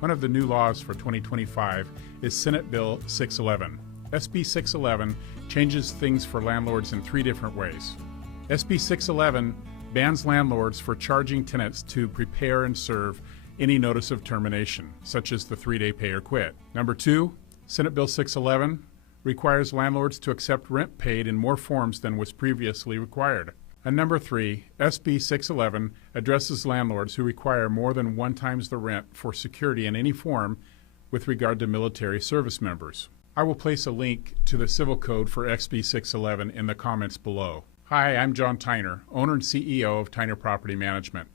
One of the new laws for 2025 is Senate Bill 611. SB 611 changes things for landlords in 3 different ways. SB 611 bans landlords for charging tenants to prepare and serve any notice of termination, such as the 3-day pay or quit. Number 2, Senate Bill 611 requires landlords to accept rent paid in more forms than was previously required. And number 3, SB 611 addresses landlords who require more than 1 times the rent for security in any form with regard to military service members. I will place a link to the Civil Code for SB 611 in the comments below. Hi, I'm John Tyner, owner and CEO of Tyner Property Management.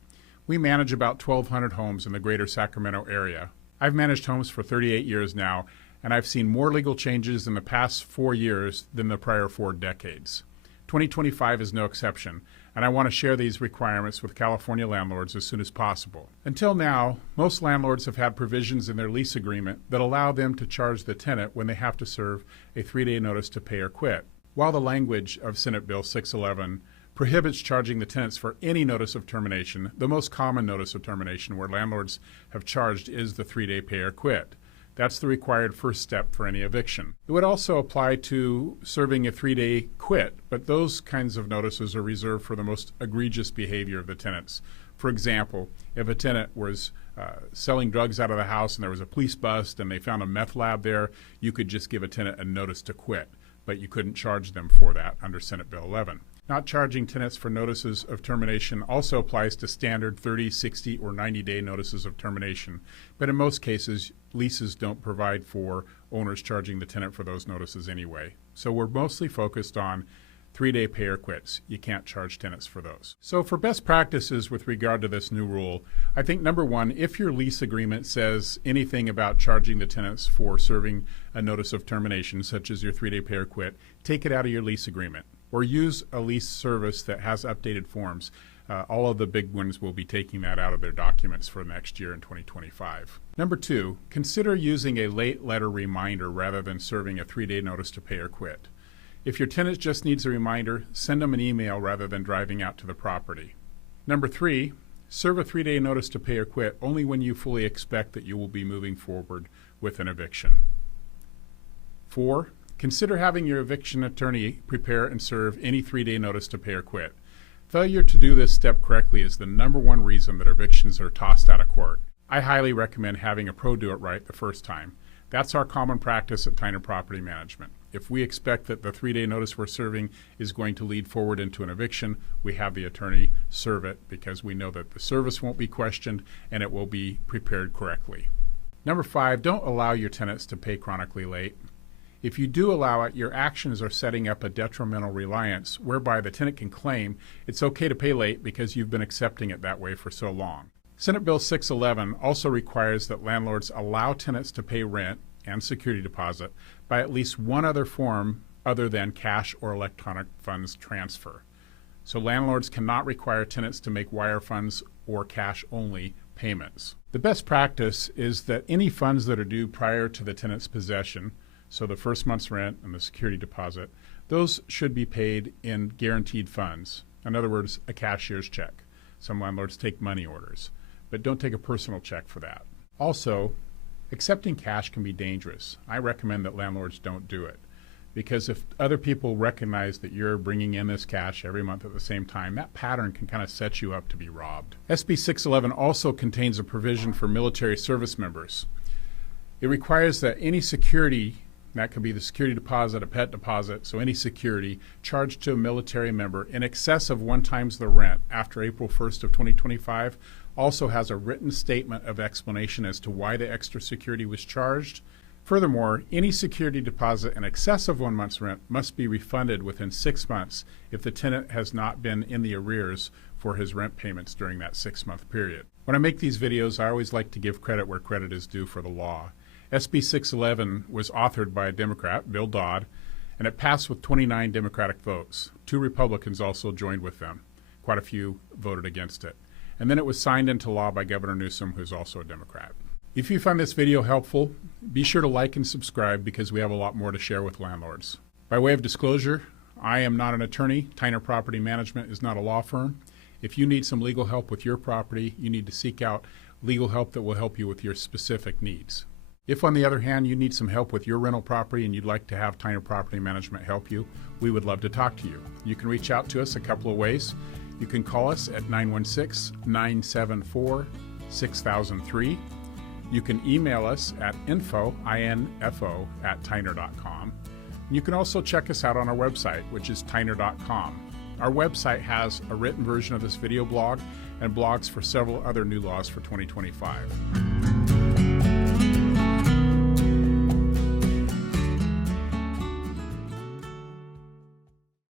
We manage about 1,200 homes in the greater Sacramento area. I've managed homes for 38 years now, and I've seen more legal changes in the past 4 years than the prior 4 decades. 2025 is no exception, and I want to share these requirements with California landlords as soon as possible. Until now, most landlords have had provisions in their lease agreement that allow them to charge the tenant when they have to serve a 3-day notice to pay or quit. While the language of Senate Bill 611 prohibits charging the tenants for any notice of termination, the most common notice of termination where landlords have charged is the 3-day pay or quit. That's the required first step for any eviction. It would also apply to serving a 3-day quit, but those kinds of notices are reserved for the most egregious behavior of the tenants. For example, if a tenant was selling drugs out of the house and there was a police bust and they found a meth lab there, you could just give a tenant a notice to quit, but you couldn't charge them for that under Senate Bill 11. Not charging tenants for notices of termination also applies to standard 30, 60, or 90-day notices of termination, but in most cases, leases don't provide for owners charging the tenant for those notices anyway. So we're mostly focused on 3-day pay or quits. You can't charge tenants for those. So for best practices with regard to this new rule, I think number 1, if your lease agreement says anything about charging the tenants for serving a notice of termination, such as your 3-day pay or quit, take it out of your lease agreement. Or use a lease service that has updated forms. All of the big ones will be taking that out of their documents for next year in 2025. Number 2, consider using a late letter reminder rather than serving a 3-day notice to pay or quit. If your tenant just needs a reminder, send them an email rather than driving out to the property. Number 3, serve a 3-day notice to pay or quit only when you fully expect that you will be moving forward with an eviction. 4, consider having your eviction attorney prepare and serve any 3-day notice to pay or quit. Failure to do this step correctly is the number 1 reason that evictions are tossed out of court. I highly recommend having a pro do it right the first time. That's our common practice at Tyner Property Management. If we expect that the 3-day notice we're serving is going to lead forward into an eviction, we have the attorney serve it because we know that the service won't be questioned and it will be prepared correctly. Number 5, don't allow your tenants to pay chronically late. If you do allow it, your actions are setting up a detrimental reliance whereby the tenant can claim it's okay to pay late because you've been accepting it that way for so long. Senate Bill 611 also requires that landlords allow tenants to pay rent and security deposit by at least one other form other than cash or electronic funds transfer. So landlords cannot require tenants to make wire funds or cash-only payments. The best practice is that any funds that are due prior to the tenant's possession, so the first month's rent and the security deposit, those should be paid in guaranteed funds. In other words, a cashier's check. Some landlords take money orders, but don't take a personal check for that. Also, accepting cash can be dangerous. I recommend that landlords don't do it because if other people recognize that you're bringing in this cash every month at the same time, that pattern can kind of set you up to be robbed. SB 611 also contains a provision for military service members. It requires that any security, that could be the security deposit, a pet deposit, so any security charged to a military member in excess of 1 times the rent after April 1st of 2025 also has a written statement of explanation as to why the extra security was charged. Furthermore, any security deposit in excess of 1 month's rent must be refunded within 6 months if the tenant has not been in the arrears for his rent payments during that 6-month period. When I make these videos, I always like to give credit where credit is due for the law. SB 611 was authored by a Democrat, Bill Dodd, and it passed with 29 Democratic votes. 2 Republicans also joined with them. Quite a few voted against it. And then it was signed into law by Governor Newsom, who's also a Democrat. If you found this video helpful, be sure to like and subscribe because we have a lot more to share with landlords. By way of disclosure, I am not an attorney. Tyner Property Management is not a law firm. If you need some legal help with your property, you need to seek out legal help that will help you with your specific needs. If, on the other hand, you need some help with your rental property and you'd like to have Tyner Property Management help you, we would love to talk to you. You can reach out to us a couple of ways. You can call us at 916-974-6003. You can email us at info@tyner.com. You can also check us out on our website, which is tyner.com. Our website has a written version of this video blog and blogs for several other new laws for 2025.